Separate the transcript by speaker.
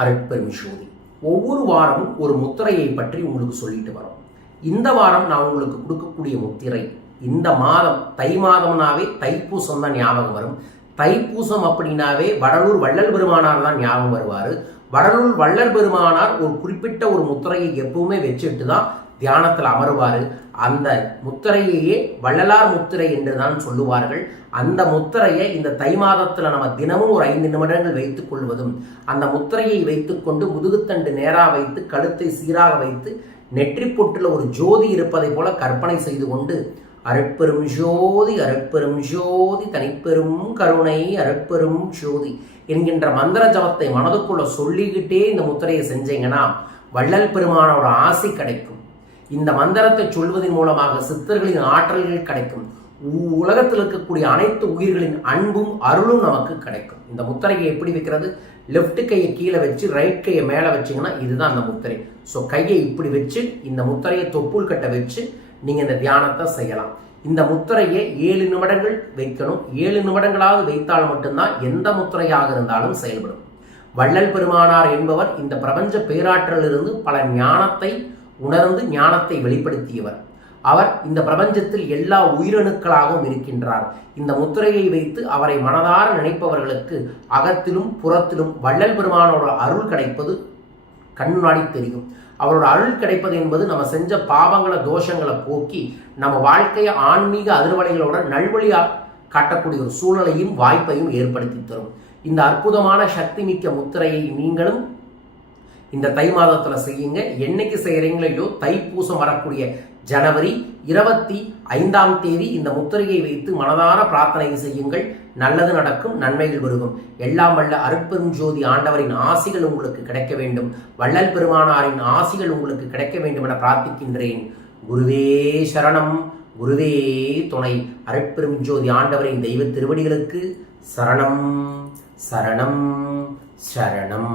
Speaker 1: அருட்பெரும் ஜோதி ஒவ்வொரு வாரமும் ஒரு முத்திரையை பற்றி உங்களுக்கு சொல்லிட்டு வரோம். இந்த வாரம் நான் உங்களுக்கு கொடுக்கக்கூடிய முத்திரை இந்த மாதம் தை மாதம்னாவே தைப்பூசம் தான் ஞாபகம் வரும். தைப்பூசம் அப்படின்னாவே வடலூர் வள்ளல் பெருமானார் தான் ஞாபகம் வருவார். வடலூர் வள்ளல் பெருமானார் ஒரு குறிப்பிட்ட ஒரு முத்திரையை எப்பவுமே வச்சுட்டு தான் தியானத்தில் அமருவார். அந்த முத்திரையையே வள்ளலார் முத்திரை என்று தான் சொல்லுவார்கள். அந்த முத்திரையை இந்த தை மாதத்தில் நம்ம தினமும் ஒரு ஐந்து நிமிடங்கள் வைத்துக் கொள்வதும் அந்த முத்திரையை வைத்துக்கொண்டு முதுகுத்தண்டு நேராக வைத்து கழுத்தை சீராக வைத்து நெற்றி பொட்டில் ஒரு ஜோதி இருப்பதை போல கற்பனை செய்து கொண்டு அருட்பெரும் ஜோதி அருட்பெரும் ஜோதி தனிப்பெரும் கருணை அருட்பெரும் ஜோதி என்கின்ற மந்திர ஜபத்தை மனதுக்குள்ள சொல்லிக்கிட்டே இந்த முத்திரையை செஞ்சீங்கன்னா வள்ளல் பெருமானோட ஆசை கிடைக்கும். இந்த மந்திரத்தை சொல்வதன் மூலமாக சித்தர்களின் ஆற்றல்கள் கிடைக்கும். உ- உலகத்தில் இருக்கக்கூடிய அனைத்து உயிர்களின் அன்பும் அருளும் நமக்கு கிடைக்கும். இந்த முத்திரையை எப்படி வைக்கிறது? லெஃப்ட் கையை கீழே வச்சு ரைட் கையை மேலே வச்சிங்கன்னா இதுதான் அந்த முத்திரை. ஸோ கையை இப்படி வச்சு இந்த முத்திரையை தொப்புள் கட்ட வச்சு நீங்கள் இந்த தியானத்தை செய்யலாம். இந்த முத்திரையை ஏழு நிமிடங்கள் வைக்கணும். ஏழு நிமிடங்களாவது வைத்தால் மட்டும்தான் எந்த முத்திரையாக இருந்தாலும் செயல்படும். வள்ளல் பெருமானார் என்பவர் இந்த பிரபஞ்ச பேராற்றலிலிருந்து பல ஞானத்தை உணர்ந்து ஞானத்தை வெளிப்படுத்தியவர். அவர் இந்த பிரபஞ்சத்தில் எல்லா உயிரணுக்களாகவும் இருக்கின்றார். இந்த முத்திரையை வைத்து அவரை மனதார நினைப்பவர்களுக்கு அகத்திலும் புறத்திலும் வள்ளல் பெருமானோட அருள் கிடைப்பது கண்முன்னாடி தெரியும். அவரோட அருள் கிடைப்பது என்பது நம்ம செஞ்ச பாவங்களை தோஷங்களை போக்கி நம்ம வாழ்க்கையை ஆன்மீக அதிர்வலைகளோட நல்வழியா காட்டக்கூடிய ஒரு சூழலையும் வாய்ப்பையும் ஏற்படுத்தி தரும். இந்த அற்புதமான சக்தி மிக்க முத்திரையை நீங்களும் இந்த தை மாதத்துல செய்யுங்க. என்னைக்கு செய்யறீங்களோ இல்லையோ தைப்பூசம் வரக்கூடிய ஜனவரி இருபத்தி ஐந்தாம் தேதி இந்த முத்திரையை வைத்து மனதார பிரார்த்தனை செய்யுங்கள். நல்லது நடக்கும் நன்மைகள் பெருகும். எல்லாம் வல்ல அருட்பெருஞ்சோதி ஆண்டவரின் ஆசிகள் உங்களுக்கு கிடைக்க வேண்டும். வள்ளல் பெருமானாரின் ஆசிகள் உங்களுக்கு கிடைக்க வேண்டும் என பிரார்த்திக்கின்றேன். குருவே சரணம் குருவே துணை. அருட்பெரும் ஜோதி ஆண்டவரின் தெய்வ திருவடிகளுக்கு சரணம் சரணம் சரணம்.